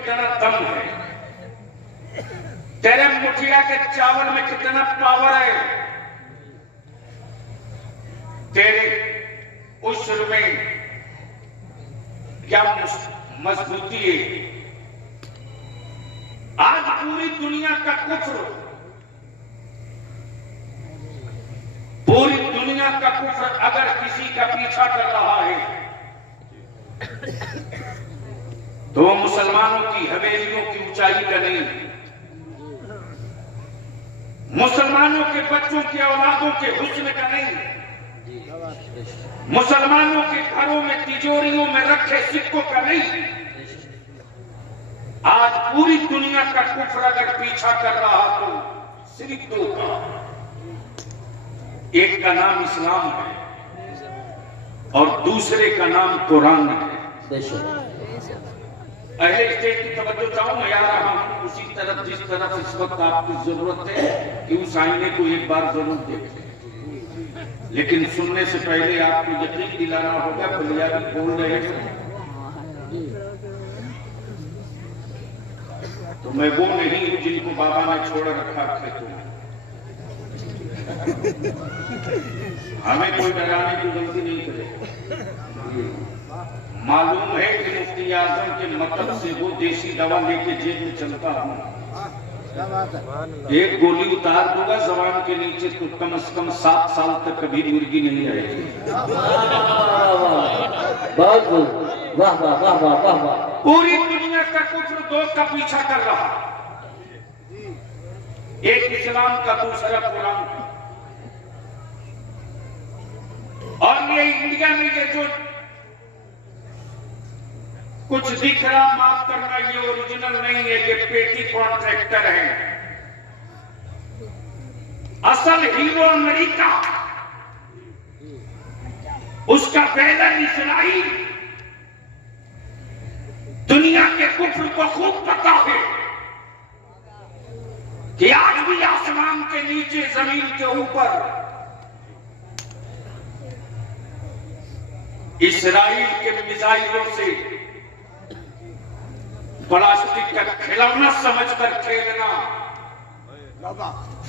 कितना दम है, तेरे मुठिया के चावल में कितना पावर है, तेरे उस्र में क्या मजबूती है। आज पूरी दुनिया का कुफ्र, पूरी दुनिया का कुफ्र अगर किसी का पीछा कर रहा है तो मुसलमानों की हवेलियों की ऊंचाई का नहीं, मुसलमानों के बच्चों के औलादों के हुस्न का नहीं, मुसलमानों के घरों में तिजोरियों में रखे सिक्कों का नहीं। आज पूरी दुनिया का कुफ्र अगर पीछा कर रहा तो सिर्फ दो का, एक का नाम इस्लाम है और दूसरे का नाम कुरान है। अहले स्टेज की तवज्जो चाहूं मैं आ रहा हूं उसी तरफ जिस तरफ इस वक्त आपकी जरूरत है कि उस आईने को एक बार जरूर देखें, लेकिन सुनने से पहले आपको यकीन दिलाना होगा। पंजाबी बोल रहे हैं तो मैं वो नहीं हूं जिनको बाबा ने छोड़ रखा खेतों में। हमें कोई डराने की गलती नहीं करे। मालूम है कि मुफ्ती आजम के मतलब से वो देसी दवा लेके जेब में चलता हूं, एक गोली उतार दूंगा जबान के नीचे तो कम से कम 7 साल तक कभी मुर्गी नहीं रहेगी। वाह वाह वाह वाह वाह। पूरी दुनिया का कुफ्र दो का पीछा कर रहा, एक इस्लाम का दूसरा कुरान। और ये इंडिया में ये जो कुछ दिख रहा, माफ करना, ये ओरिजिनल नहीं है, ये पेटी कॉन्ट्रैक्टर है। असल हीरो अमेरिका, उसका बैनर इसराइल। दुनिया के कुफ्र को खूब पता है कि आज भी आसमान के नीचे जमीन के ऊपर इसराइल के मिसाइलों से प्लास्टिक का खिलौना समझकर खेलना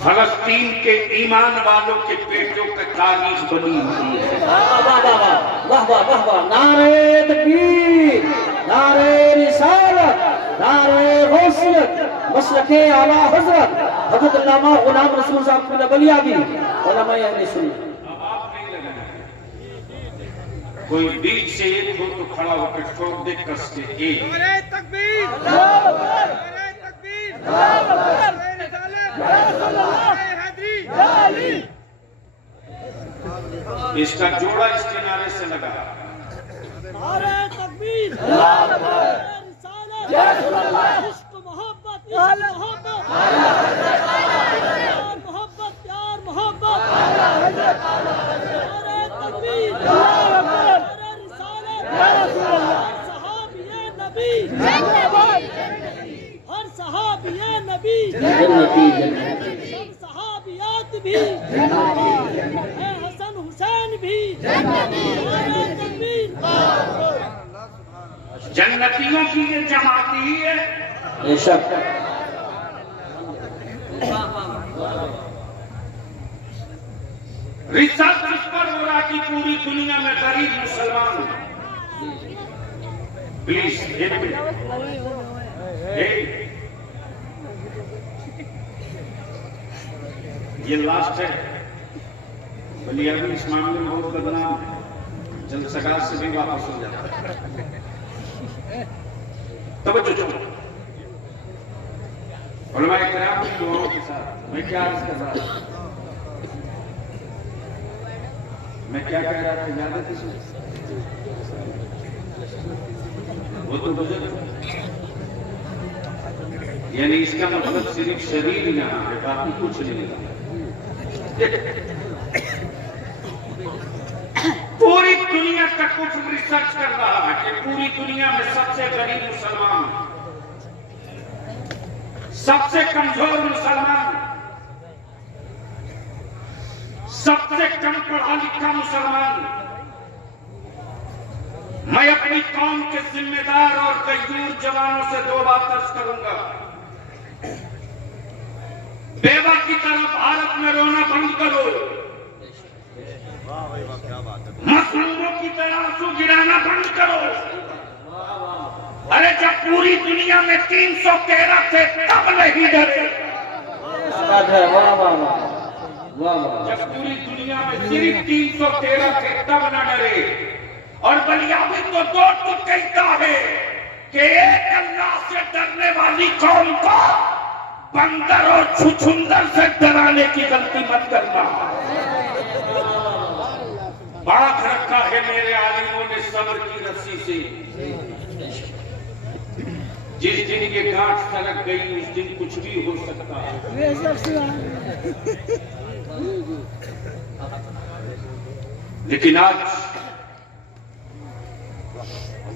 फलस्तीन के ईमान वालों के पेटों का तारीख बनी हुई है। वाह वाह वाह वाह। नारे तकबीर, नारे रिसालत, नारे गौसियत, मसलके आला हजरत हजरत अल्लामा गुलाम रसूल साहब की बलियादी उलमा अहले सुन्नत। कोई बीच से एक हो तो खड़ा होकर ठोक दे कस के एक। नारे तकबीर, नारे तकबीर, नारे रिसालत, नारे हैदरी, अली। इसका जोड़ा इसके नारे से लगा। नारे तकबीर, नारे रिसालत, इश्क मोहब्बत, प्यार मोहब्बत, प्यार मोहब्बत। नारे तकबीर, हर सहाबिया नबी जन्नती, सहाबियात भी हसन हुसैन भी जन्नतियों की ये जमात ही है। बेशक रिसर्च इस पर हो रहा कि पूरी दुनिया में गरीब मुसलमान हैं। प्लीज एक मिनट, ये लास्ट है। बलियाबी इस मामले में बहुत बदनाम है, जलसगार से भी वापस हो जाता है। तवज्जो जो उलमा इकराम की दुआओं के साथ मैं क्या अर्ज कर रहा था, मैं क्या कह रहा था याद है किसी? वो तो गुजर, यानी इसका मतलब सिर्फ शरीर यहाँ है, बाकी कुछ नहीं। पूरी दुनिया का कुछ रिसर्च कर रहा है कि पूरी दुनिया में सबसे गरीब मुसलमान, सबसे कमजोर मुसलमान, सबसे कम पढ़ा लिखा मुसलमान, मैं अपनी कौम के जिम्मेदार और गयूर जवानों से दो बात अर्ज करूंगा। बेवा की तरह भारत में रोना बंद करो, मजलूमों की तरह आंसू गिराना बंद करो। अरे जब पूरी दुनिया में 313 थे तब नहीं डरे, जब पूरी दुनिया में सिर्फ 313 थे तब न डरे। और बलियाबी तो दो तो कहता है कि एक अल्लाह से डरने वाली कौम को बंदर और छुछुंदर से डराने की गलती मत करना। बांध रखा है मेरे आलिमों ने सब्र की रस्सी से। जिस दिन ये गांठ सरक गई उस दिन कुछ भी हो सकता है, लेकिन आज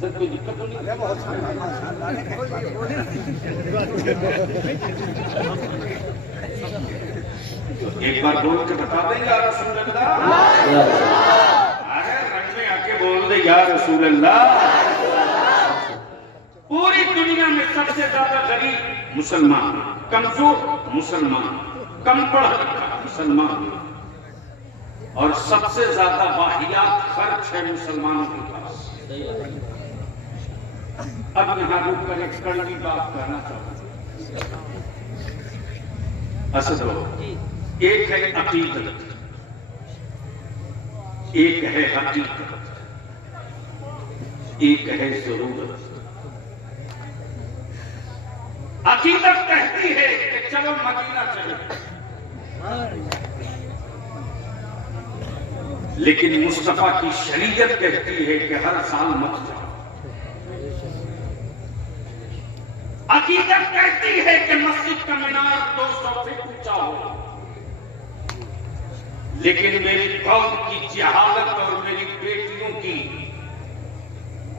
कोई दिक्कत तो नहीं। एक बार बोल के बता दे या रसूल अल्लाह। अरे रंग में आके बोल दे या रसूल अल्लाह। पूरी दुनिया में सबसे ज्यादा गरीब मुसलमान, कमजोर मुसलमान, कम पढ़ा लिखा मुसलमान, और सबसे ज्यादा वाहियात खर्च है मुसलमानों के पास। अब यहां रुककर एक कड़वी बात कहना चाहूंगा। असल एक है अकीदत, एक है हकीकत, एक है जरूरत। अकीदत कहती है कि चलो मदीना चलो, लेकिन मुस्तफा की शरीयत कहती है कि हर साल मत जाओ। अकीदत कहती है कि मस्जिद का मीनार 200 फीट ऊंचा हो, लेकिन मेरी कौम की जहालत और मेरी बेटियों की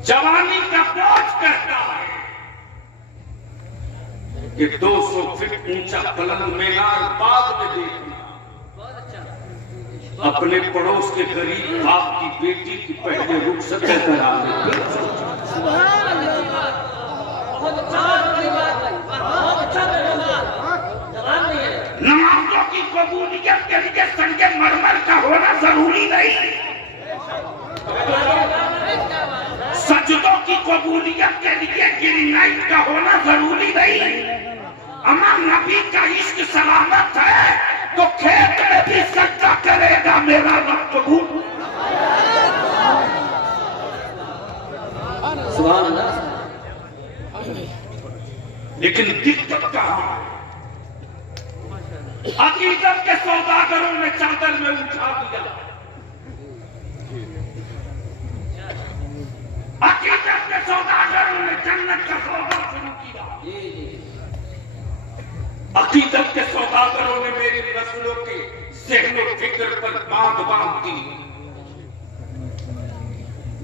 जवानी का बोझ कहता है कि 200 फीट ऊंचा बुलंद मीनार बाद में देखना, अपने पड़ोस के गरीब बाप की बेटी की पहले रुखसत करा नमाजों की कबूलियत के लिए संगे मरमर का होना जरूरी नहीं, सजदों की कबूलियत के लिए ग्रेनाइट का होना जरूरी नहीं। अमर नबी का इश्क सलामत है तो खेत में भी सजदा करेगा मेरा रब कबूल। सुभान अल्लाह। लेकिन दिक्कत कहां है? अकीदत के सौदागरों ने चादर में उठा दिया, अकीदत के सौदागरों ने जन्नत का सौदा शुरू किया, अकीदत के सौदागरों ने मेरी नस्लों के ज़हन फिक्र पर बांध दी।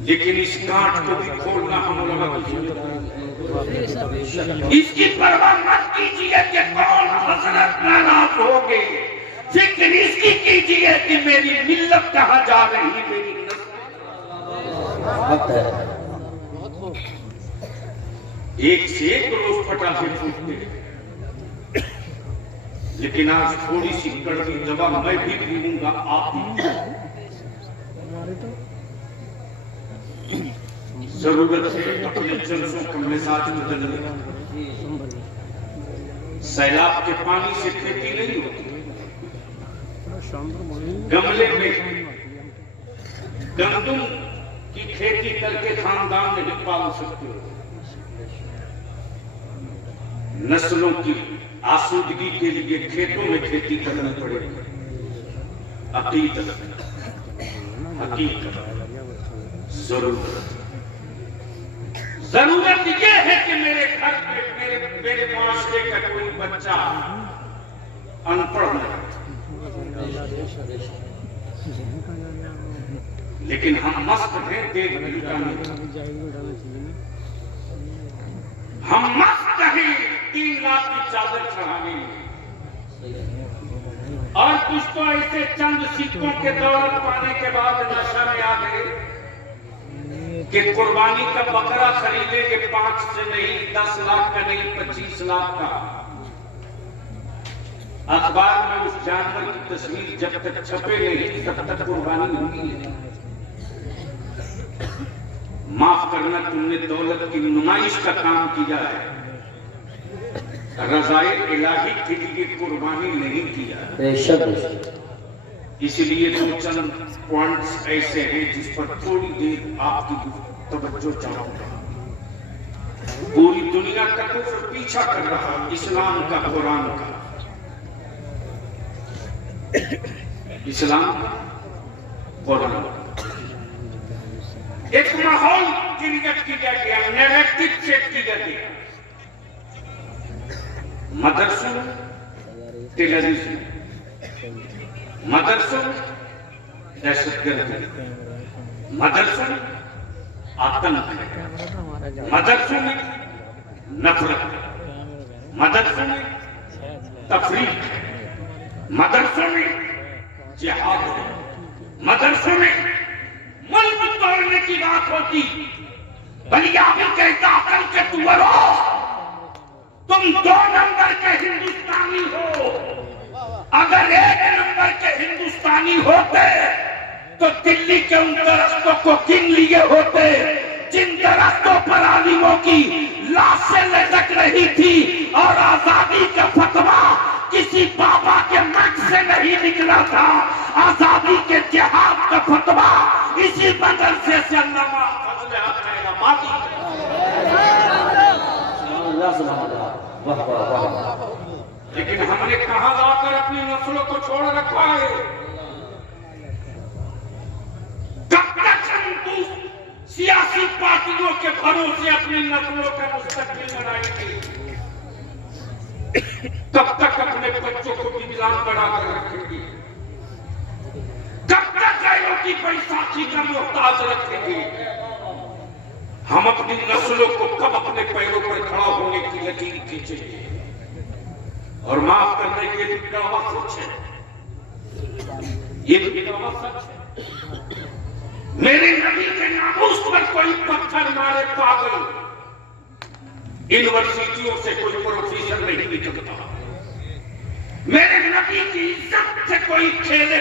लेकिन इस गांठ को भी खोलना हम लोगों की जिम्मेदारी है। इसकी परवाह मत कीजिए कि कौन हजरत नाराज होंगे, फिक्र इसकी कीजिए कि मेरी मिल्लत कहां जा रही, मेरी एक से एक रोज पटाखे फूटते, लेकिन आज थोड़ी सी कड़वी दवा मैं भी पीऊंगा, आप भी। जरूरत है अपने जलसों का मिजाज बदलने। सैलाब के पानी से खेती नहीं होती, गमले में गंदुम की खेती करके खानदान नहीं पाल सकते हो। नस्लों की आसूदगी के लिए खेतों में खेती करना पड़ेगी। अकीदत, हकीकत, जरूरत यह है कि मेरे घर में मेरे माशरे का कोई बच्चा अनपढ़ नहीं, लेकिन हम मस्त हैं देख हम मस्त हैं 3 लाख की चादर चढ़ाने में, और कुछ तो ऐसे चंद सिक्कों के दौलत पाने के बाद नशा में आ गए कि कुर्बानी का बकरा खरीदेंगे 5 से नहीं, 10 लाख का नहीं, 25 लाख का। अखबार में उस जानवर की तस्वीर जब तक छपे नहीं तब तक कुर्बानी होगी नहीं। माफ करना, तुमने दौलत की नुमाइश का काम किया है, रज़ाए इलाही के लिए कुर्बानी नहीं किया। इसलिए दो चंद पॉइंट्स ऐसे हैं जिस पर थोड़ी देर आपकी तवज्जो चाहूंगा। पूरी दुनिया का कुफ्र पीछा कर रहा, इस्लाम का, कुरान का, इस्लाम का, कुरान का। एक माहौल क्रिएट किया गया, नैरेटिव सेट किया गया। मदरसों टेररिज्म, मदरसों दहशतगर्दी, मदरसों आतंक, मदरसों में नफरत, मदरसों में तफरीक, मदरसों में जिहाद, मदरसों में मुल्क तोड़ने की बात होती। बलिया भी कहता अकल के तुअरो, तुम 2 नंबर के हिंदुस्तानी हो। अगर 1 नंबर के हिंदुस्तानी होते तो दिल्ली के उन दरख्तों को गिन लिए होते जिन दरख्तों पर आलिमों की लाशें लटक रही थी, और आजादी का फतवा किसी बाबा के मुख से नहीं निकला था। आजादी के जिहाद का फतवा इसी मदरसे से अल्लामा फजल हक रहमानी। लेकिन हमने कहां लाकर अपनी नस्लों को छोड़ रखा है। कब तक हम सियासी पार्टियों के भरोसे अपनी नस्लों का मुस्तकबिल बनाएंगे? कब तक अपने बच्चों को विद्वान बनाकर रखेंगे? कब तक गायों की बैसाखी का मोहताज रखेंगे? हम अपनी नस्लों को कब अपने पैरों पर खड़ा होने की लकीर खींचेंगे? और माफ करने के लिए दावा सच है, ये दावा सच है। मेरे नबी के नामूस पर कोई पत्थर मारे पागल, यूनिवर्सिटियों से कोई प्रोफेसर नहीं निकलता। मेरे नबी की इज्जत से कोई खेले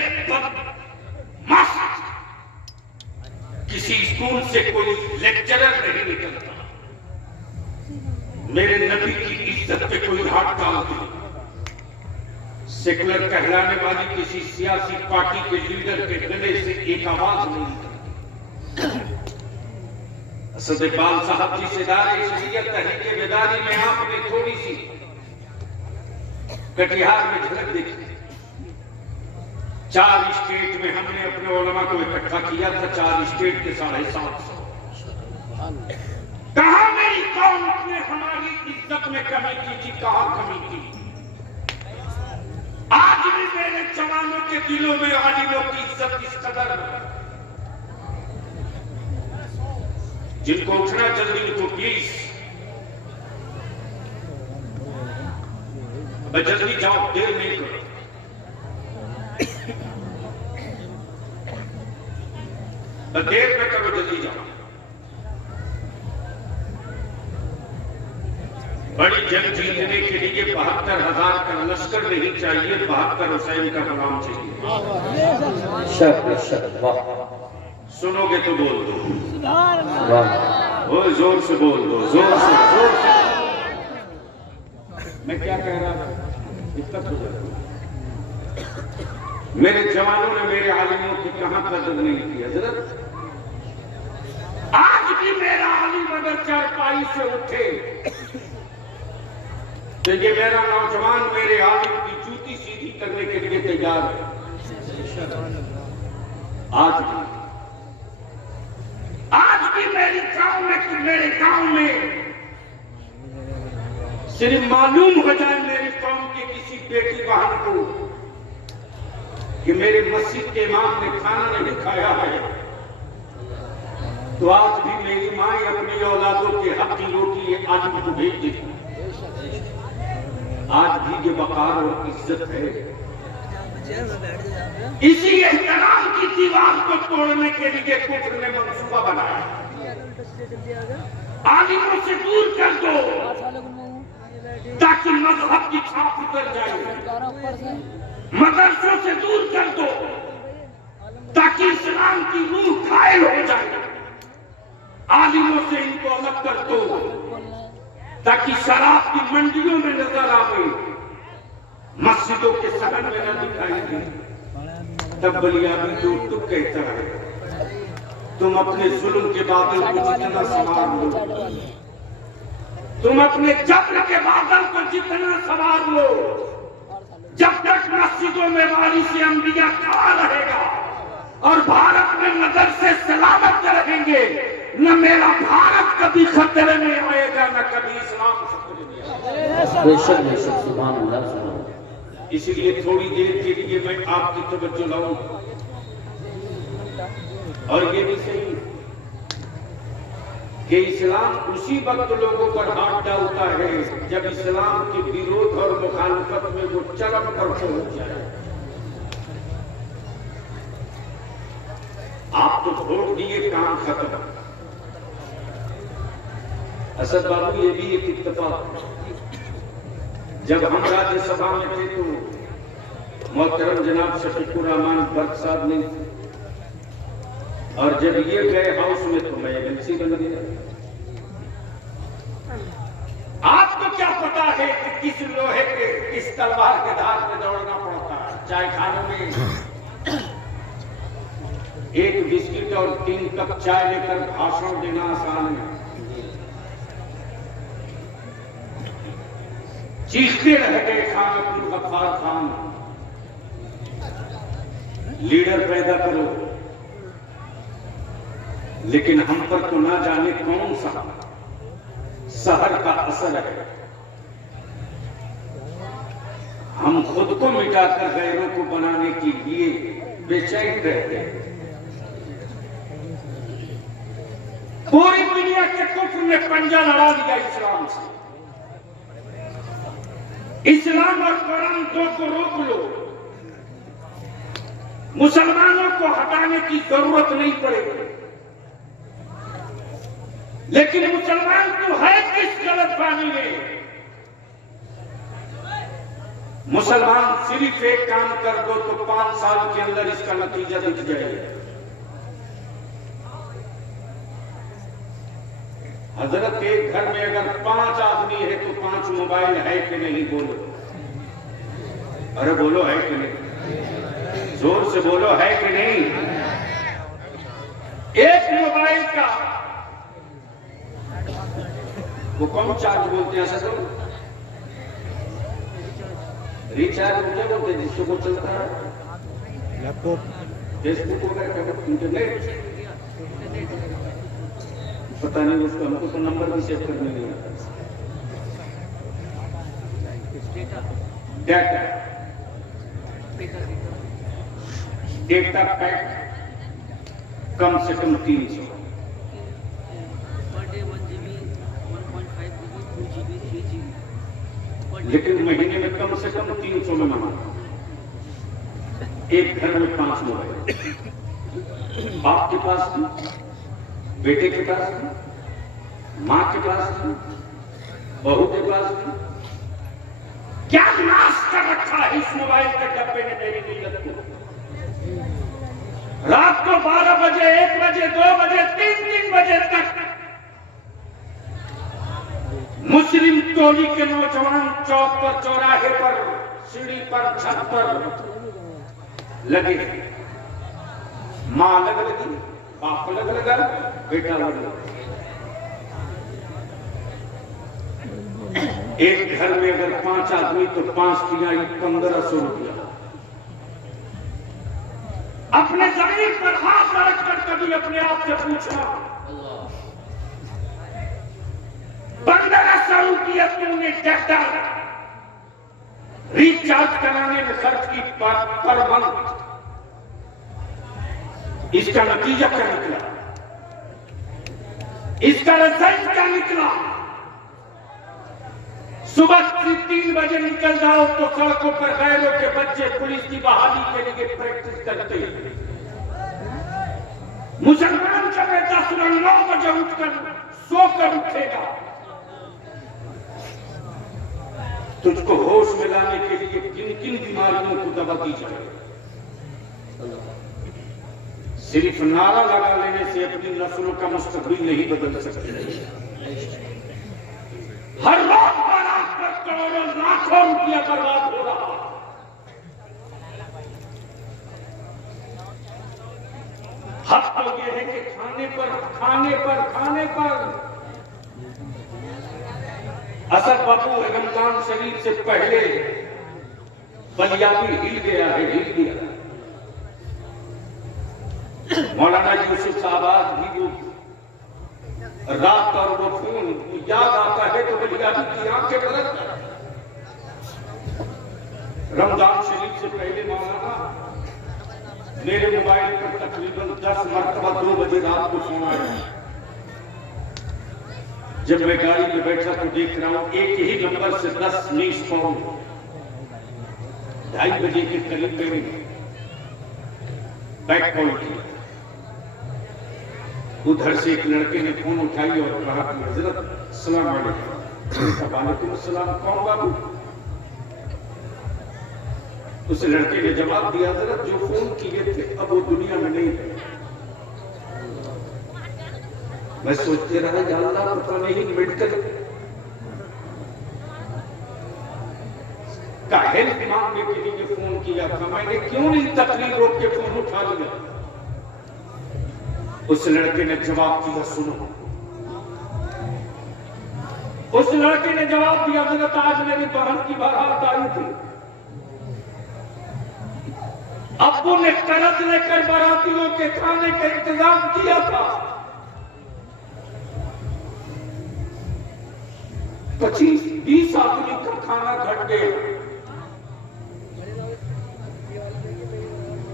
मस्त, किसी स्कूल से कोई लेक्चरर नहीं निकलता। मेरे नबी की इज्जत पे कोई हाथ डाल दे, सेकुलर कहलाने वाली किसी सियासी पार्टी के लीडर के गले से एक आवाज नहीं निकलती। सदेपाल साहब जी से दारे शरीयत तहरीक बेदारी में आपने थोड़ी सी कटिहार में झलक देखी। 4 स्टेट में हमने अपने उलमा को इकट्ठा किया था, 4 स्टेट के 750। कहां मेरी कौम ने हमारी इज्जत में कमी की थी, कहां कमी की? आज भी मेरे जवानों के दिलों में आलिमों की इज्जत इस कदर है। जिनको उठना जल्दी उठो प्लीज, जल्दी जाओ, देर नहीं करो। देर में करो, जल्दी जाओ। बड़ी जंग जीतने के लिए 72,000 का लश्कर नहीं चाहिए, 72 हुसैन का गुलाम चाहिए। सुनोगे तो बोल दो, जोर से बोल दो, जोर से। मैं क्या कह रहा था, दिक्कत हो जाती। मेरे जवानों ने मेरे आलिमों की कहां कदर नहीं की हजरत। आज भी मेरा आलिम अगर चारपाई से उठे तो ये मेरा नौजवान मेरे आलिम की जूती सीधी करने के लिए तैयार है। आज भी मेरे गांव में सिर्फ मालूम हो जाए मेरी कौम की किसी बेटी बहन को कि मेरे मस्जिद के इमाम ने खाना नहीं खाया है, तो आज भी मेरी माँ अपनी औलादों के हक की रोटी आज भी तो भेज देती। आज भी ये वकार और इज्जत है। इसी एहतराम की दीवार को तोड़ने के लिए कुफ्र ने मंसूबा बनाया। आलिमों से दूर कर दो ताकि मजहब की छाप उतर जाए। मदरसों से दूर कर दो ताकि इस्लाम की रूह घायल हो जाए। आलिमों से इनको अलग कर दो ताकि शराब की मंडियों में नजर आवे, मस्जिदों के सदन में न दिखाई दे। तब बलियाबी जो तुम कहता है, तुम अपने जुल्म के बादल को जितना संभाल लो, तुम अपने जब्र के बादल को जितना संभाल लो, जब तक मस्जिदों में वारिस अंबिया खड़ा रहेगा और भारत में मदरसे सलामत रहेंगे, न मेरा भारत कभी खतरे में आएगा, न कभी इस्लाम खतरे में आएगा। बेशक बेशक, सुभान अल्लाह, सुभान अल्लाह। इसलिए थोड़ी देर के लिए मैं आपकी तवज्जो लाऊं। और ये भी सही कि इस्लाम उसी वक्त लोगों पर हाथ डालता है जब इस्लाम के विरोध और मुखालफत में वो चरम पर पहुंच जाए। आप तो वोट दिए, काम खत्म। असद बाबू, ये भी एक इत्तेफाक, जब हम राज्यसभा में थे तो मोहतरम जनाब शफीकुर रहमान बर्क साहब ने, और जब ये गए हाउस में तो मैं एमएलसी बन गया। आपको क्या पता है कि किस लोहे के, किस तलवार के धार पे दौड़ना पड़ता है? चाय खाने में एक बिस्किट और 3 कप चाय लेकर भाषण देना आसान है। चीखते रह गए खान अब्दुल गफ्फार खान, लीडर पैदा करो, लेकिन हम पर तो ना जाने कौन सा शहर का असर है। हम खुद को मिटाकर गैरों को बनाने के लिए बेचैन रहते हैं। पूरी दुनिया के कुफ्र ने पंजा लड़ा दिया इस्लाम से। इस्लाम और कुरान दो को रोक लो, मुसलमानों को हटाने की जरूरत नहीं पड़ेगी। लेकिन मुसलमान तो है किस गलतफहमी में? मुसलमान सिर्फ एक काम कर दो तो 5 साल के अंदर इसका नतीजा दिख जाएगा। हजरत, एक घर में अगर 5 आदमी है तो 5 मोबाइल है कि नहीं? बोलो, अरे बोलो, है कि नहीं? जोर से बोलो, है कि नहीं? एक मोबाइल का वो कौन चार्ज बोलते हैं? सर, रिचार्ज क्या बोलते हैं जिसको वो चलता है? लैपटॉप, फेसबुक वगैरह, इंटरनेट, पता नहीं उसको, हमको तो नंबर भी सेव करने नहीं आता। डेटा पैक कम से कम 300, लेकिन महीने में कम से कम 300 में मांगा। एक घर में 5 मोबाइल, बाप के पास भी, बेटे के पास भी, मां के पास भी, बहू के पास भी। क्या नाश कर रखा है इस मोबाइल के डब्बे ने मेरी मिल्लत को? रात को 12 बजे, 1 बजे, 2 बजे, 3 बजे तक मुस्लिम टोली के नौजवान चौक पर, चौराहे पर, सीढ़ी पर, छत पर लगे। मां अलग लगी, बाप अलग लगा, बेटा अलग लगा। एक घर में अगर 5 आदमी तो 5 तिहाई 1500 रुपया। अपने जमीन पर हाथ रखकर कभी अपने आप से पूछना, 1500 रुपया तुमने डेटा रिचार्ज कराने में खर्च की पर मंथ, इसका नतीजा क्या निकला? इसका रिजल्ट क्या निकला? सुबह 3 बजे निकल जाओ तो सड़कों पर गैरों के बच्चे पुलिस की बहाली के लिए प्रैक्टिस करते हैं। मुसलमान का बेटा सुबह 9 बजे उठकर सोकर उठेगा, तुझको होश में लाने के लिए किन किन बीमारियों को दवा दी जाए। सिर्फ नारा लगा लेने से अपनी नस्लों का मुस्तकबिल नहीं बदल सकते। हर रोज बारात पर करोड़ों लाखों रुपया बर्बाद हो रहा। हक तो यह है कि खाने पर असद बाबू रमजान शरीफ से पहले पंजाबी हिल गया। मौलाना यूसुफ साहब भी वो रात और वो खून याद आता है तो पंजाबी की आंखें बरस। रमजान शरीफ से पहले मौलाना मेरे मोबाइल पर तकरीबन 10 मरतबा 2 बजे रात को फोन आया। जब मैं गाड़ी में बैठा तो देख रहा हूं एक ही नंबर से 10 मिस कॉल। 2:30 बजे के करीब में बैक कॉल की। उधर से एक लड़के ने फोन उठाई और कहा कि हजरत अस्सलाम वालेकुम। वालेकुम अस्सलाम, कौन बाबू? उस लड़के ने जवाब दिया, हजरत जो फोन किए थे अब वो दुनिया में नहीं है। मैं सोचते रहा या अल्लाह पता नहीं मेडिकल का हेल्प मांगने के लिए फोन किया था, मैंने क्यों नहीं तकलीफ रोक के फोन उठा लिया। उस लड़के ने जवाब दिया, सुनो। उस लड़के ने जवाब दिया, हजरत आज मेरी बहन की बारात आई थी। अब्बू ने कर्ज लेकर बारातियों के खाने का इंतजाम किया था। 25-20 आदमी का खाना घट गया।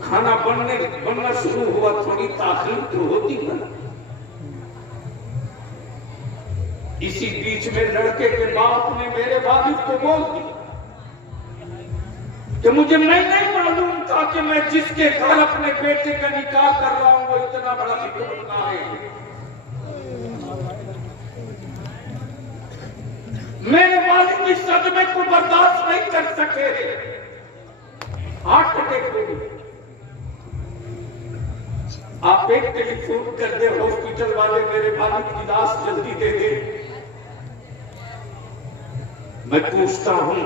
खाना बनना शुरू हुआ, थोड़ी ताखीर तो होती है। इसी बीच में लड़के के बाप ने मेरे वालिद को बोल दिया कि मुझे नहीं मालूम था कि मैं जिसके घर अपने बेटे का निकाह कर रहा हूं वो इतना बड़ा बिगड़ना है। मेरे वालिद इस सदमे को बर्दाश्त नहीं कर सके। हार्ट अटैक हो गया। आप एक टेलीफोन कर दे, हॉस्पिटल वाले मेरे वालिद की लाश जल्दी दे दे। मैं पूछता हूं,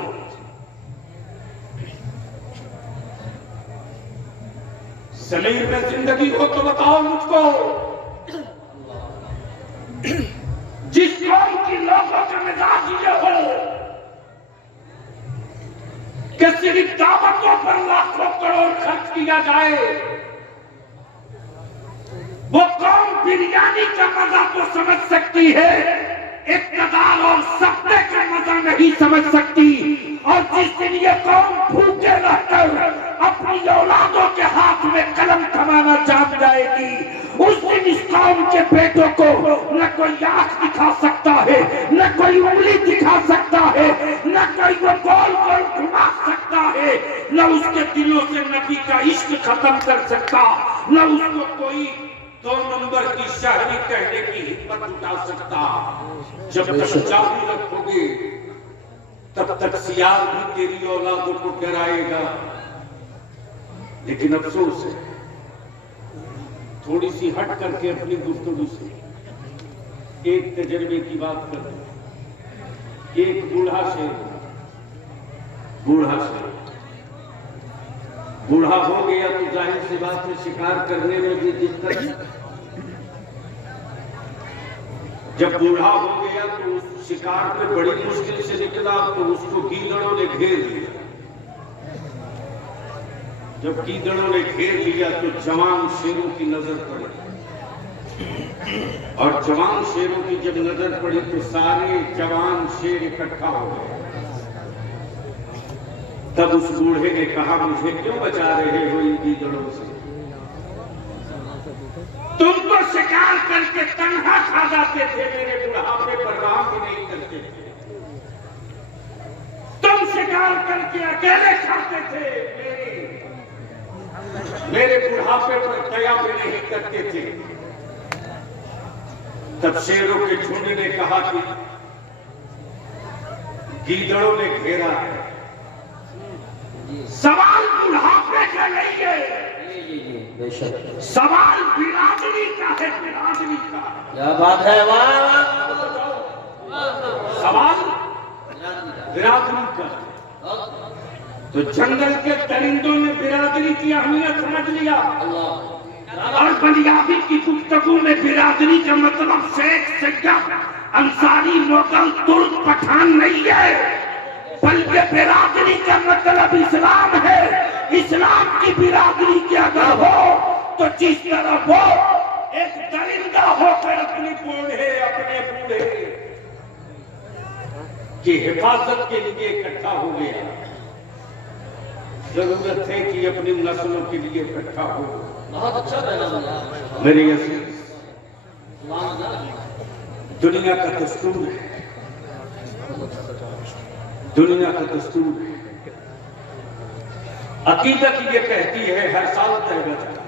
जमीन में जिंदगी हो तो बताओ मुझको। जिस कौम की लोगों का मिजाज ये हो कि सिर्फ दावतों पर लाखों करोड़ खर्च किया जाए, वो कौम बिरयानी का मजा तो समझ सकती है, इक़्तिदार और सत्ते का मजा नहीं समझ सकती। और जिस दिन ये कौम भूखे रहकर अपनी औलादों के हाथ में कलम थमाना जान जाएगी, उस दिन इस कौम के बेटों को न कोई आंख दिखा सकता है, न कोई उंगली दिखा सकता है, न कोई वो गोल गोल घुमा सकता है, न उसके दिलों से नबी का इश्क खत्म कर सकता, न उसको कोई 2 नंबर की शायरी कहने की हिम्मत उठा सकता। जब तक जारी रखोगे तब तक सियार भी तेरी औलादों को डराएगा। लेकिन अफसोस है, थोड़ी सी हट करके अपनी गुफ्तगू से एक तजर्बे की बात कर। एक बूढ़ा हो गया तो जाहिर सी बात है शिकार करने में भी दिक्कत। जब बूढ़ा हो गया तो उस शिकार पे बड़ी मुश्किल से निकला तो उसको गीदड़ों ने घेर लिया। जब गीदड़ों ने घेर लिया तो जवान शेरों की नजर पड़ी, और जवान शेरों की जब नजर पड़ी तो सारे जवान शेर इकट्ठा हो गए। तब उस बूढ़े ने कहा, मुझे क्यों बचा रहे हो इन गीदड़ों से? तुम तो शिकार करके तन्हा खा जाते थे, मेरे बुढ़ापे पर राम भी नहीं करते थे। तुम शिकार करके अकेले खाते थे, मेरे बुढ़ापे पर दया भी नहीं करते थे। तब शेरों के झुंड ने कहा कि गीदड़ों ने घेरा है। सवाल बुढ़ापे का नहीं है, बेशक सवाल बिरादरी का है, बिरादरी का। क्या बात है, वाह सवाल बिरादरी का। तो जंगल के परिंदों ने बिरादरी की अहमियत समझ लिया और पंजाबी की गुफ्तगू में बिरादरी का मतलब शेख, सैयद, अंसारी, मुगल, तुर्क, पठान नहीं है, बल्कि बिरादरी का मतलब इस्लाम है। इस्लाम की बिरादरी की अगर हो तो जिस तरह वो एक दरिंदा होकर अपनी बूढ़े, अपने बूढ़े की हिफाजत के लिए इकट्ठा हो गया, जरूरत है कि अपनी नस्लों के लिए इकट्ठा हो। बहुत अच्छा पैगाम मेरे अजीज, दुनिया का दस्तूर है, दुनिया का दस्तूर है। अकीदत ये कहती है हर साल तहगा जाए,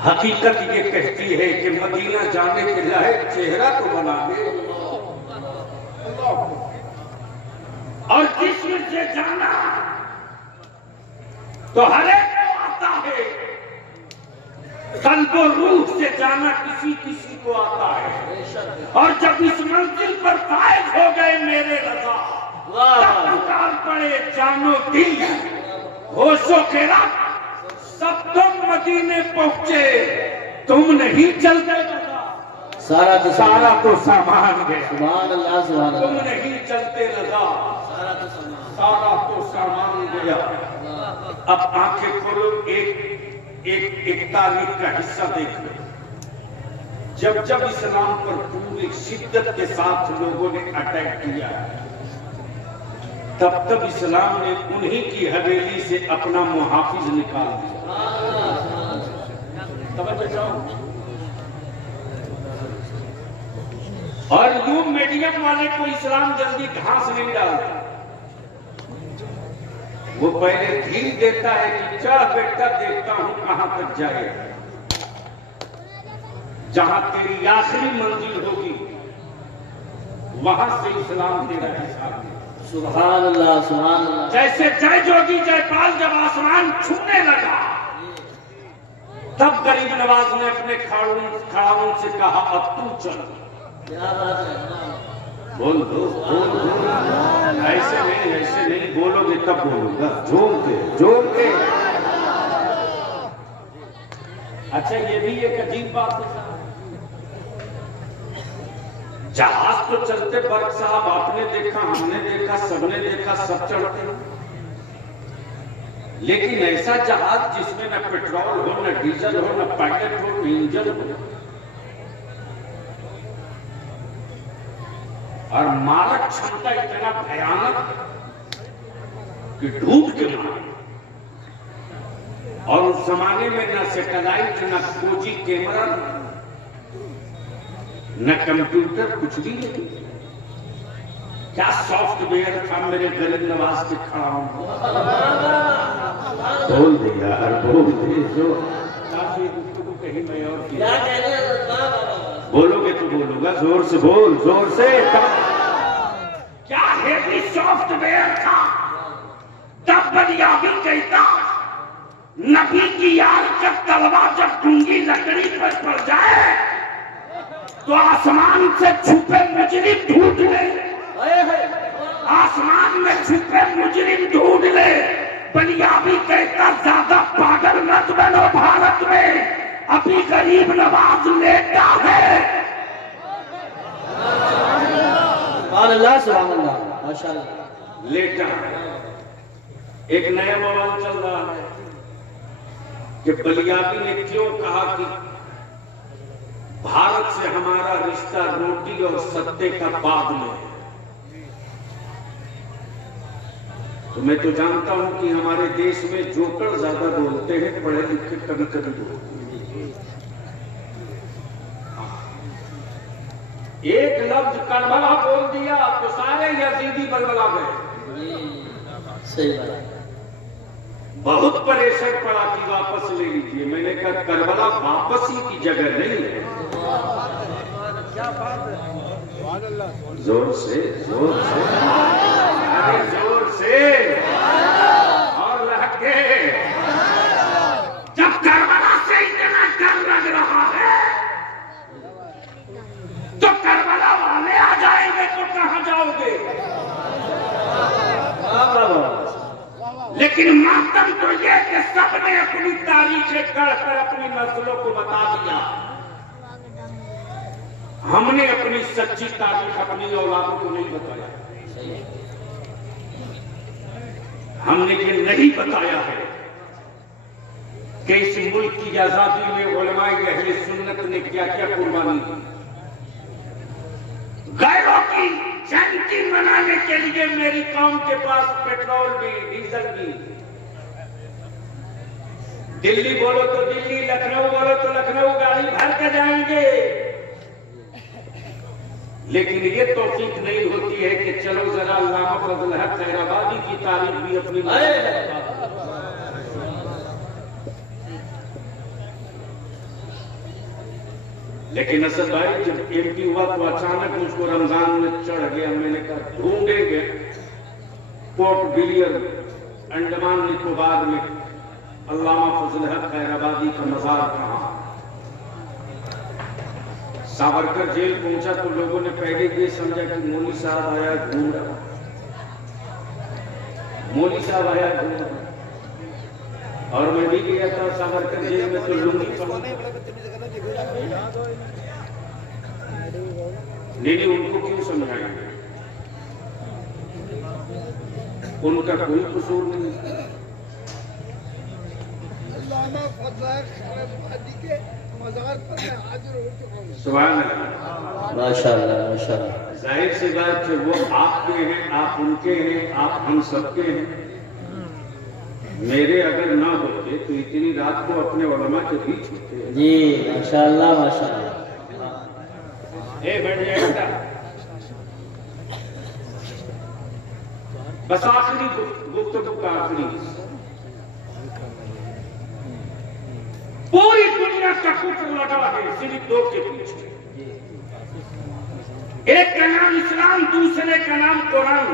हकीकत ये कहती है कि मदीना जाने के लायक चेहरा तो बना ले, और जिस्म से जाना तो हर एक को आता है, कल्ब और रूह से जाना किसी किसी को आता है। और जब इस मंजिल पर फायद हो गए मेरे रज़ा, तब पुकार पड़े जानो दिल, होशो के रब, सब तुम मदीने पहुंचे, तुम नहीं चलते रज़ा, सारा तो सामान गया। सुभान अल्लाह, सुभान तुम अल्लाह। नहीं चलते रज़ा, सारा तो सामान गया। अब आंखें खोलो, एक तारीख का हिस्सा देख लो। जब जब इस्लाम पर पूरी शिद्दत के साथ लोगों ने अटैक किया, तब तब इस्लाम ने उन्हीं की हवेली से अपना मुहाफिज निकाल दिया। और यूं मीडियम वाले को इस्लाम जल्दी घास नहीं डालता, वो पहले ढील देता है कि चल बेटा देखता हूं कहां तक जाएगा, जहां तेरी आखिरी मंजिल होगी वहां से इस्लाम तेरा हिसाब है। सुभान अल्लाह, सुभान अल्लाह। जैसे जय जोगी जयपाल जब आसमान छूने लगा, तब गरीब नवाज ने अपने खड़ाउन से कहा अब तू चल। क्या बात है, बोल दो, ऐसे नहीं बोलोगे तब बोलूंगा, जोर के। अच्छा, ये भी एक अजीब बात है, जहाज तो चलते बर्क साहब, आपने देखा, हमने देखा, सबने देखा, सब चढ़ते हैं, लेकिन ऐसा जहाज जिसमें न पेट्रोल हो, न डीजल हो, न पायलट हो, न इंजन हो, और मारक क्षमता इतना भयानक कि डूब के मारे। और उस जमाने में न सैटेलाइट, न खोजी कैमरा, न कंप्यूटर, कुछ भी नहीं। क्या सॉफ्टवेयर था मेरे गरीब नवाज के खड़ाउन। बोल दे यार, बोल दे, जो कहीं मैं और क्या कह रहे हैं, बोलोगे तो बोलूंगा, जोर से बोल, जोर से। क्या हेवी सॉफ्टवेयर था, तब बनियाबी कहता नबी की यार जब तलवार जब डूंगी लकड़ी पर पड़ जाए तो आसमान से छुपे मुजरिम ढूंढ ले, आसमान में छुपे मुजरिम ढूंढ ले। बनियाबी कहता ज्यादा पागल मत बनो, भारत में अभी गरीब नवाज लेटा है। सुभान अल्लाह, सुभान अल्लाह, माशाअल्लाह। लेटा एक नया बवाल चल रहा है कि बलियाबी ने क्यों कहा कि भारत से हमारा रिश्ता रोटी और सत्ते का बाद में है। तो मैं तो जानता हूं कि हमारे देश में जोकर ज्यादा बोलते हैं, पढ़े लिखे कभी कभी बोलते हैं। एक लफ्ज करबला बोल दिया तो सारे यजीदी बलबला गए। सही बात। बहुत प्रेशर पड़ा कि वापस ले लीजिए। मैंने कहा करबला वापसी की जगह नहीं है, जोर से, अरे जोर से और लहके। जब करबला से इतना डर लग रहा है तो करबला वाले आ जाएंगे तो कहां जाओगे? लेकिन मातम तो ये कि सबने अपनी तारीखें गढ़कर अपनी नस्लों को बता दिया। हमने अपनी सच्ची तारीख अपनी औलादों को नहीं बताया। हमने ये नहीं बताया है कि इस मुल्क की आजादी में उलमाए अहले सुन्नत ने क्या क्या कुर्बानी दी। गैरों की जयंती मनाने के लिए मेरी कौम के पास पेट्रोल भी, डीजल भी। दिल्ली बोलो तो दिल्ली, लखनऊ बोलो तो लखनऊ गाड़ी भर के जाएंगे। लेकिन ये तौफीक नहीं होती है कि चलो जरा अल्लामा फजल हक खैराबादी की तारीफ भी अपनी लेकिन असद भाई जब एमपी हुआ तो अचानक मुझको रमजान में चढ़ गया। मैंने कहा ढूंढेंगे पोर्ट ब्लेयर अंडमान निकोबार में अल्लामा फजल हक खैराबादी का मजार कहां। सावरकर जेल पहुंचा तो लोगों ने पहले ये समझा कि मौली साहब आया घूम रहा, मौली साहब आया घूम रहा। और मैं भी गया था सावरकर जेल में तो लुंगी नहीं, उनको क्यों समझाएंगे? उनका कोई कसूर नहीं। माशाअल्लाह माशाअल्लाह। जाहिर सी बात है वो आपके हैं, आप उनके हैं, आप हम सबके हैं। मेरे अगर ना होते तो इतनी रात को अपने उलमा के बीच होते जी। माशाअल्लाह माशाअल्लाह। बैठ जाएगा। बस आखिरी गुफ्तगू का आखिरी, पूरी दुनिया का कुफ्र लगा है सिर्फ दो के पीछे। एक का नाम इस्लाम, दूसरे का नाम कुरान।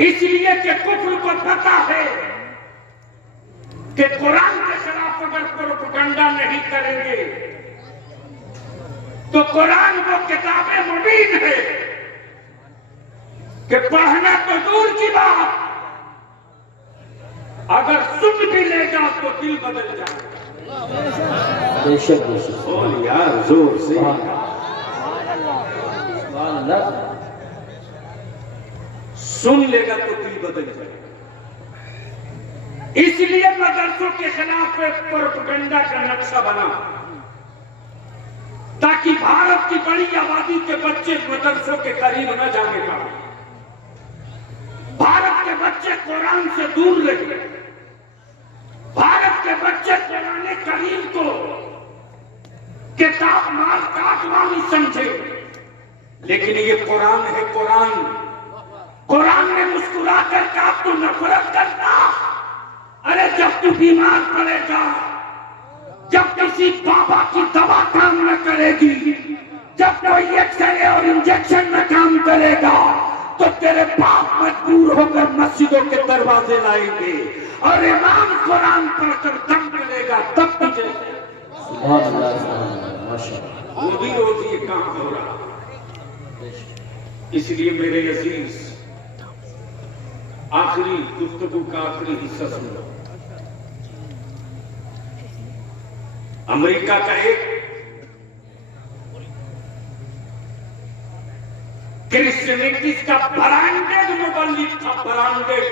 इसलिए कि कुफ्र को पता है कि कुरान के खिलाफ अगर प्रोपेगेंडा नहीं करेंगे तो कुरान वो किताबें मुबीन है कि पढ़ना तो दूर की बात, अगर सुन भी ले जाओ तो दिल बदल जाए। बेशक बेशक। बोल यार जोर से। सुन लेगा तो दिल बदल जाएगा। इसलिए मदरसों के खिलाफ प्रोपेगेंडा का नक्शा बना ताकि भारत की बड़ी आबादी के बच्चे मदरसों के करीब न जाने पाए, भारत के बच्चे कुरान से दूर रहे, भारत के बच्चे कुरान करीम को किताब माल काटवानी समझे। लेकिन ये कुरान है, कुरान ने मुस्कुरा कर कहा तू नफरत करता। अरे जब तू बीमार पड़ेगा, जब किसी बाबा की दवा काम न करेगी, जब कोई एक्सरे और इंजेक्शन न काम करेगा तो तेरे बाप मजबूर होकर मस्जिदों के दरवाजे लाएंगे और इमाम कुरान पढ़कर दम करेगा, तब तुझे वो भी रोज ये काम हो रहा। इसलिए मेरे अजीज आखिरी गुफ्तगू का आखिरी हिस्सा सुनो। अमेरिका का एक क्रिश्चियनिटीज का ब्रांडेड मुबल्लिग था, ब्रांडेड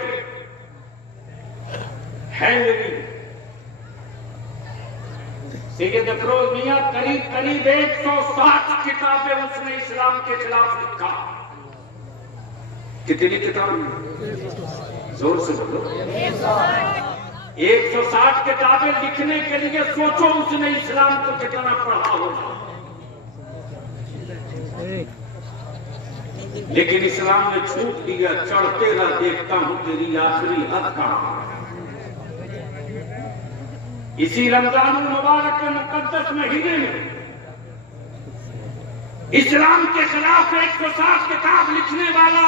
हेनरी सैयद अफरोज मियां। करीब 160 किताबें उसने इस्लाम के खिलाफ लिखा। कितनी किताबें? जोर से बोलो। 160 किताबें लिखने के लिए सोचो उसने इस्लाम को कितना पढ़ा होगा। लेकिन इस्लाम ने छूट दिया, चढ़ते रह देखता हूं तेरी आखिरी हद कहां। इसी रमजान मुबारक के मुकद्दस महीने में इस्लाम के खिलाफ 160 किताब लिखने वाला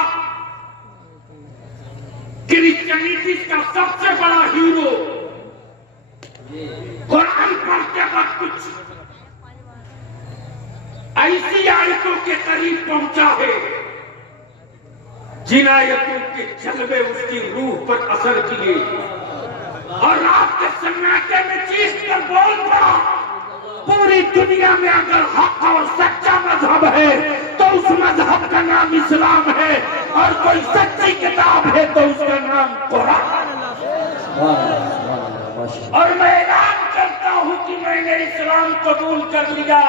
क्रिश्चियनिटी का सबसे बड़ा हीरो कुरान पढ़ते वक्त कुछ ऐसी आयतों के करीब पहुंचा है जिन आयतों के जलवे उसकी रूह पर असर किए और रात के सन्नाटे में चीख कर बोल पड़ा, पूरी दुनिया में अगर हक और सच्चा मजहब है तो उस मजहब का नाम इस्लाम है, और कोई सच्ची किताब है तो उसका नाम कुरान। और मैं ऐलान करता हूं कि मैंने इस्लाम कबूल कर लिया।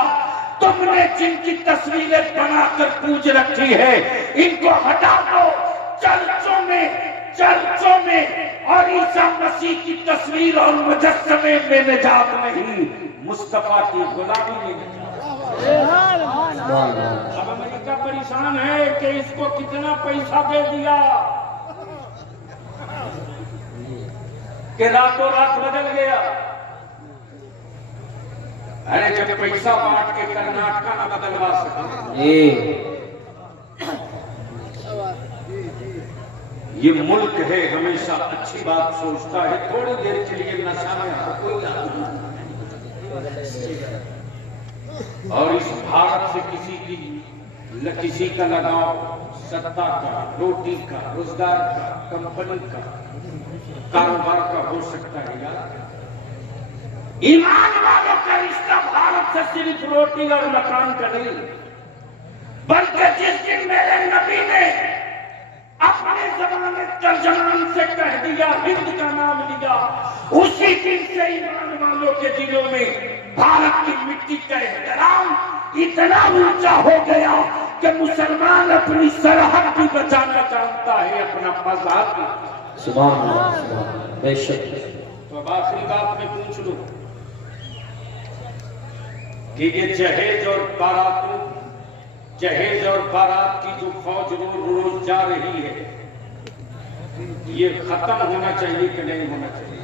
तुमने जिनकी तस्वीरें बनाकर पूज रखी है इनको हटा दो। चर्चों में और ईसा मसीह की तस्वीर और मुजस्समे में निजात नहीं, मुस्तफा की गुलामी में निजात। अब अमेरिका परेशान है कि इसको कितना पैसा दे दिया कि रातों रात बदल गया। अरे जब पैसा बांट के कर्नाटका न बदलवा सके, ये मुल्क है हमेशा अच्छी बात सोचता है, थोड़ी देर के लिए नशा में कोई और इस भारत से किसी का लगाव सत्ता का, रोटी का, रोजगार का, कंपनी का, कारोबार का हो सकता है यार। ईमान वालों का रिश्ता भारत से सिर्फ रोटी और मकान का नहीं, बल्कि जिस दिन मेरे नबी ने अपने जमाने तर्जमान से कह दिया, हिंद का नाम लिया, उसी दिन से ईमान वालों के दिलों में भारत की मिट्टी का एहतराम इतना ऊंचा हो गया कि मुसलमान अपनी सरहद भी बचाना चाहता है, अपना मज़हब। सुभान अल्लाह, बेशक। तो अब आखिरी बात में पूछ लूं कि ये जहेज और बारात की जो फौज रोज जा रही है, ये खत्म होना चाहिए कि नहीं होना चाहिए?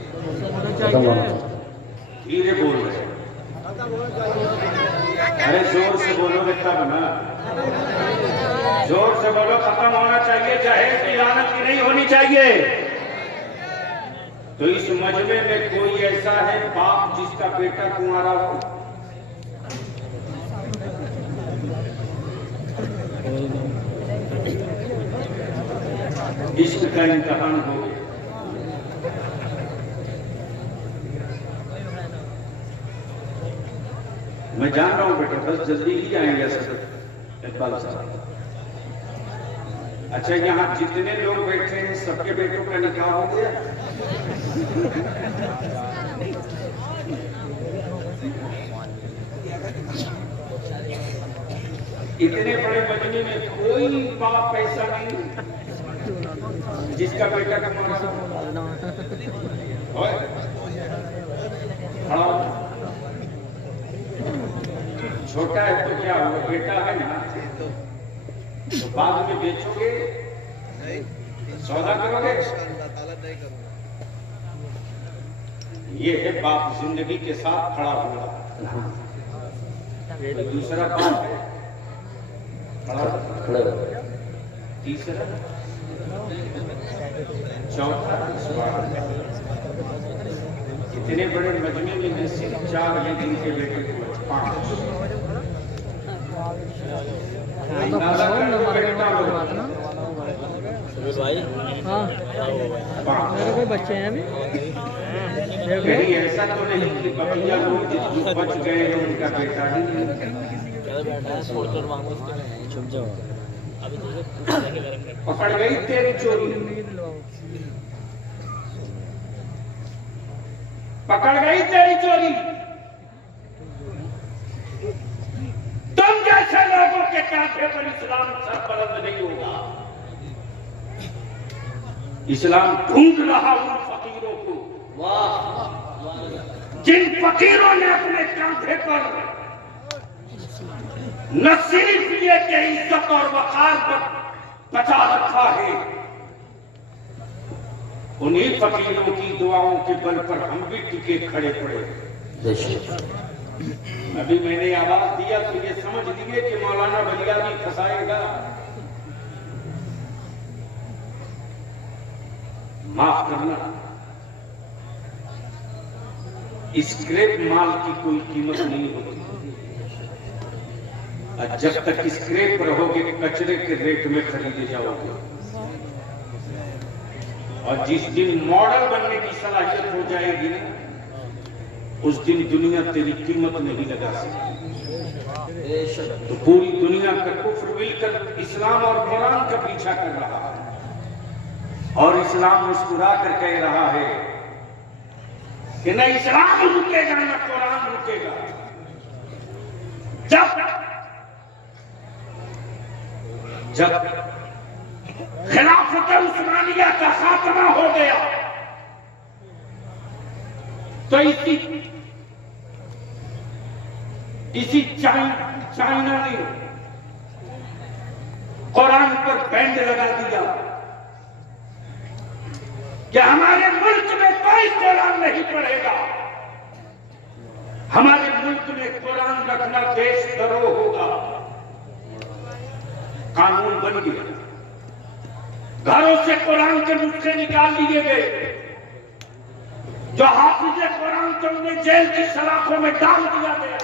धीरे बोल रहे, अरे जोर से बोलोगे तब ना, जोर से बोलो। खत्म होना चाहिए, जहेज की लानत की नहीं होनी चाहिए। तो इस मजमे में कोई ऐसा है बाप जिसका बेटा कुंवारा हो? इश्क का इम्तिहान हो गया। मैं जान रहा हूं बेटा, बस जल्दी ही आएंगे सर इकबाल साहब। अच्छा, यहाँ जितने लोग बैठे हैं सबके बेटों का निकाह हो गया? इतने बड़े मजमे में कोई बाप ऐसा नहीं जिसका बेटा का छोटा है तो क्या होगा, बेटा है ना, तो बाद में बेचोगे, सौदा करोगे। ये है बाप जिंदगी के साथ खड़ा हुआ। दूसरा बाप है तीसरा, चौथा, इतने बड़े मजमे में सिर्फ 4 हैं जिनके बेटे को 5। मेरे कोई बच्चे हैं अभी? कहीं ऐसा तो नहीं कि बकिया लोग जो बच गए हैं उनका बेटा ही नहीं। पकड़ गई तेरी चोरी, पकड़ गई तेरी चोरी। तुम जैसे लोगों के कांधे पर इस्लाम सरबलंद नहीं होगा। इस्लाम ढूंढ रहा उन फकीरों को, जिन फकीरों ने अपने कांधे पर न सिर्फ ये कि इज्जत और वकार पर बचा रखा है, उन्हीं फकीरों की दुआओं के बल पर हम भी टिके खड़े पड़े। अभी मैंने आवाज दिया तो ये समझ लिए कि मौलाना बलिया भी फंसाएगा। माफ करना, स्क्रैप माल की कोई कीमत नहीं होती। और जब तक स्क्रैप रहोगे कचरे के रेट में खरीदे जाओगे। और जिस दिन मॉडल बनने की सलाहियत हो जाएगी ना, उस दिन दुनिया तेरी कीमत नहीं लगा सकती। तो पूरी दुनिया का कुफ्र मिलकर इस्लाम और कुरान का पीछा कर रहा है, और इस्लाम मुस्कुरा कर कह रहा है कि न इस्लाम रुकेगा न कुरान रुकेगा। जब खिलाफत उस्मानिया का खात्मा हो गया तो इसी चाइना ने कुरान पर बैंड लगा दिया कि हमारे मुल्क में कोई कुरान नहीं पढ़ेगा। हमारे मुल्क में कुरान रखना देशद्रोह होगा। कानून बन गया, घरों से कुरान के नुस्खे निकाल लिए गए। जो हाफिज कुरान थे उन्हें जेल की सलाखों में डाल दिया गया।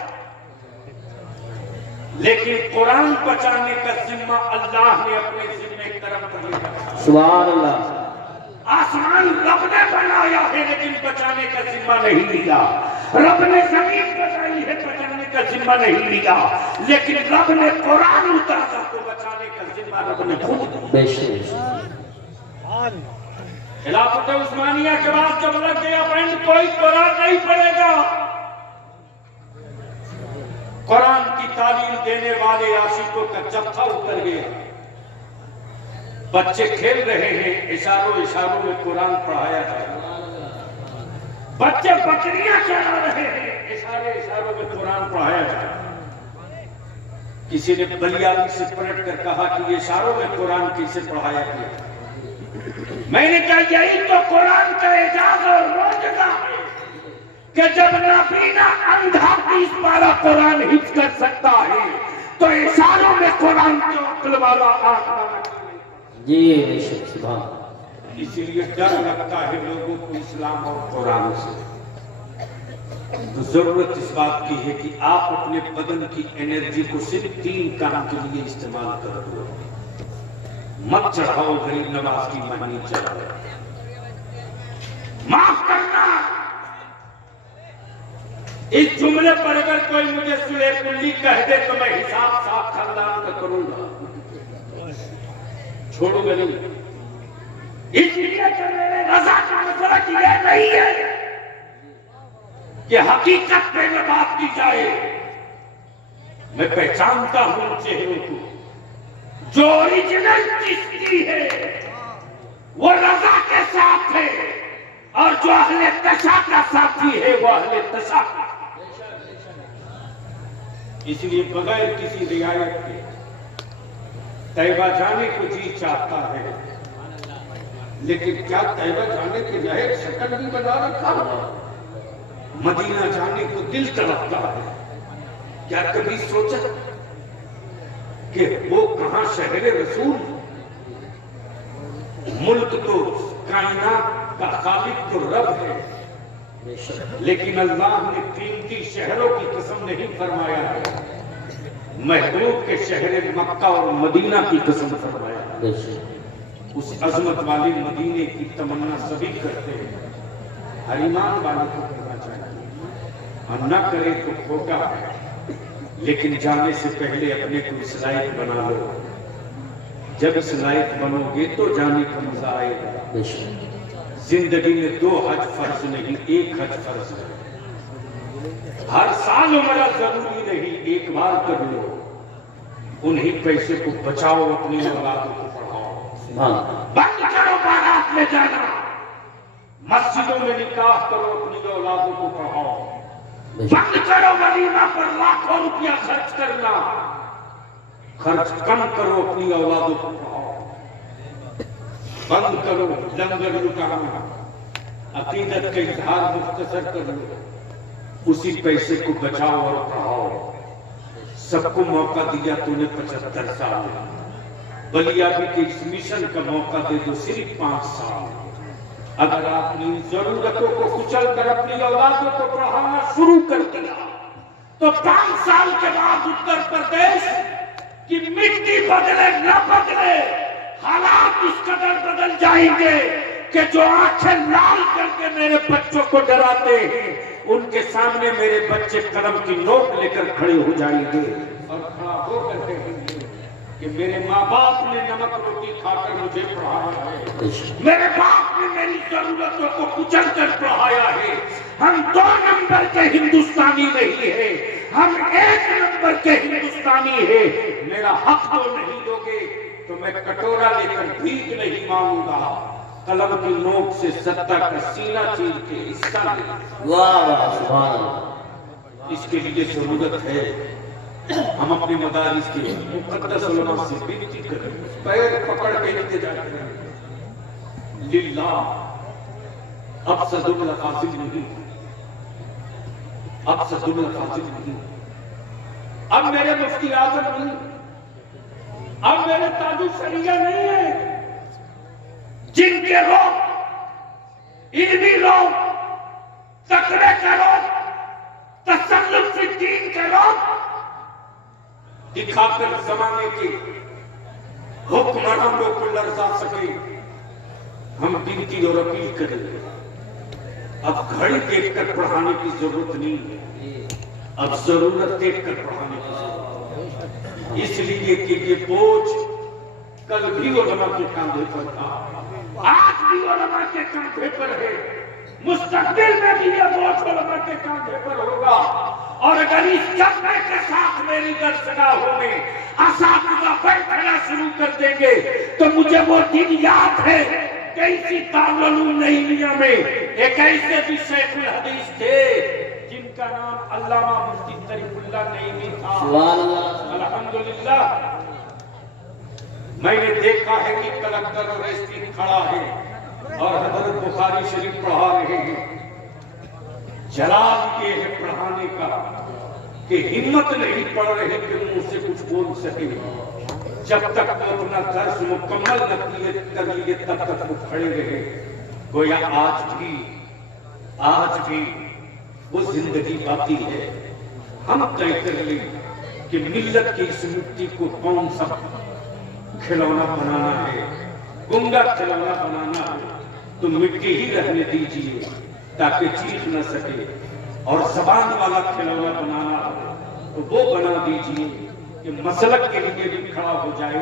लेकिन कुरान बचाने का जिम्मा अल्लाह ने अपने जिम्मे एक तरफ कर लिया। सुभान अल्लाह। आसमान रब ने बनाया है लेकिन बचाने का जिम्मा नहीं लिया। रब ने जमीन बचाई है, बचाने का जिम्मा नहीं लिया। लेकिन रब ने कुरान उतारा तो बचाने का जिम्मा रब ने खुद लिया। खिलाफत उस्मानिया के बाद जब लग गया बैंड, कोई कुरान नहीं पढ़ेगा। कुरान की तालीम देने वाले आशिकों का जत्था उतर गया। बच्चे खेल रहे हैं, इशारों इशारों में कुरान पढ़ाया जाए। बच्चे बकरियां चला रहे हैं, इशारे इशारों में कुरान पढ़ाया जाए। किसी ने बलियाली से पलट कर कहा कि ये इशारों में कुरान कैसे पढ़ाया गया। मैंने कहा यही तो कुरान का एजाज और मोजज़ा है कि जब नाबीना अंधा 30 पारा कुरान हिफ्ज़ कर सकता है तो इशारों में कुरान की अक्ल वाला आंखा जी सुभान। इसीलिए डर लगता है लोगों को इस्लाम और कुरान से। तो जरूरत इस बात की है कि आप अपने बदन की एनर्जी को सिर्फ 3 काम के लिए इस्तेमाल कर दो। मत चढ़ाओ गरीब नवाज की महनी चढ़ाओ। माफ करना, इस जुमले पर अगर कोई मुझे सुले कुल्ली कह दे तो मैं हिसाब साफ खानदान का करूंगा, छोड़ूंगा नहीं। इसलिए कि मेरे रजा का मतलब यह नहीं है कि हकीकत पे में बात की जाए। मैं पहचानता हूं चेहरों को। जो ओरिजिनल चिश्ती है वो रजा के साथ है, और जो अहले तशा का साथी है वो अहले तशा का। इसलिए बगैर किसी रियायत के तैबा जाने को जी चाहता है, लेकिन क्या तैबा जाने के लिए शक्ल भी बना रखा? मदीना जाने को दिल तड़पता है। क्या कभी सोचा कि वो कहां शहर रसूल? मुल्क तो कायनात का खालिक तो रब है, लेकिन अल्लाह ने कीमती शहरों की कसम नहीं फरमाया है, महबूब के शहर मक्का और मदीना की कसम फरमाया। उस अजमत वाले मदीने की तमन्ना सभी करते हैं, हर ईमान वाले को करना चाहिए। हम न करें तो खोटा है, लेकिन जाने से पहले अपने को इस लायक बना लो। जब इस लायक बनोगे तो जाने का मजा आएगा। जिंदगी में 2 हज फर्ज नहीं, 1 हज फर्ज है। हर साल उम्र जरूरी नहीं, एक बार कर लो। उन्हीं पैसे को बचाओ, अपनी औलादों को पढ़ाओ। बंद करो बारात में जाना, मस्जिदों में निकाह करो, अपनी औलादों को पढ़ाओ। बंद करो वलीमा पर लाखों रुपया खर्च करना, खर्च कम करो, अपनी औलादों को पढ़ाओ। बंद करो लंगर लुटाना, अकीदत के इजहार मुख्तसर कर लो, उसी पैसे को बचाओ और बढ़ाओ। सबको मौका दिया तूने 75 साल, बलियाबी के इस मिशन का मौका दे दो सिर्फ 5 साल। अगर आपने जरूरतों को कुचल कर अपनी औलादों को पढ़ाना शुरू कर दिया तो 5 साल के बाद उत्तर प्रदेश की मिट्टी बदले न बदले, हालात इस कदर बदल जाएंगे कि जो आंखें लाल करके मेरे बच्चों को डराते हैं, उनके सामने मेरे बच्चे कलम की नोक लेकर खड़े हो जाएंगे और खड़ा होकर कहेंगे कि मेरे माँ बाप ने नमक रोटी खाकर मुझे पढ़ाया है, मेरे बाप ने मेरी जरूरतों को कुचल कर पढ़ाया है। हम 2 नंबर के हिंदुस्तानी नहीं है, हम 1 नंबर के हिंदुस्तानी है। मेरा हक तो नहीं दोगे तो मैं कटोरा लेकर भीख नहीं मांगूंगा, कलम की नोक से सत्ता का सीना चीर के हिस्सा ले। वाह वाह सुभान अल्लाह। इसके लिए जरूरत है हम अपने मदारिस के मुक़द्दस उलमा से विनती करें, पैर पकड़ के इंतजार करें। लिल्लाह अब सदुल फाजिल नहीं, अब सदुल फाजिल नहीं, अब मेरे मुफ्ती आजम नहीं, अब मेरे ताजु शरिया नहीं है। जिनके लोग इल्मी लोग, तकवे के लोग, तसल्लुफ फिद दीन के लोग दिखाकर जमाने के हुक्मरानों को लर्जा सके, हम विनती और अपील करेंगे। अब घड़ी देखकर पढ़ाने की जरूरत नहीं है, अब जरूरत देखकर पढ़ाने की जरूरत है। इसलिए कि ये बोझ कल भी उलमा के कांधे पर था, आज भी उलमा के कांधे पर है, मुस्तकबिल में भी ये बोझ उलमा के कांधे पर होगा। और अगर इस जज्बे के साथ मेरी दरसगाहों में असातिज़ा बैठना शुरू कर देंगे तो मुझे वो दिन याद है कि इसी दारुल उलूम नईमिया में एक ऐसे भी शेखुल हदीस थे जिनका नाम अल्लामा मुफ्ती तरीकुल्लाह नईमी था। अल्हम्दुलिल्लाह मैंने देखा है कि कलेक्टर और एसपी खड़ा है और हजरत बुखारी शरीफ पढ़ा रहे हैं। जलाल ये है पढ़ाने का कि हिम्मत नहीं पड़ रही कि मुंह से कुछ बोल सके। जब तक वो अपना दर्स मुकम्मल न कर लिए तब तक वो खड़े रहे। गोया आज भी वो जिंदगी बाकी है। हम तय कर लें कि मिल्लत की इस मिट्टी को कौन सा खिलौना बनाना है, गुंगा खिलौना बनाना है तो मिट्टी ही रहने दीजिए ताकि चीख न सके, और जबान वाला खिलौना बनाना तो वो बना दीजिए कि मसलक के लिए भी खड़ा हो जाए,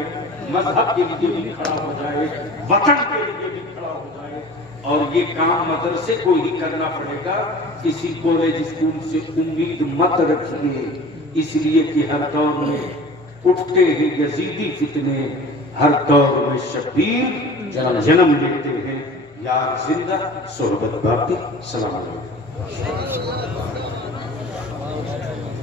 मजहब के लिए भी खड़ा हो जाए, वतन के लिए भी खड़ा हो जाए। और ये काम मदरसे को ही करना पड़ेगा, किसी कॉलेज स्कूल से उम्मीद मत रखिए, इसलिए कि हर दौर में उठते हैं यजीदी फितने, हर दौर में शब्बीर जन्म लेते हैं। यार जिंदा सोहबत बाकी। सलाम अलैकुम।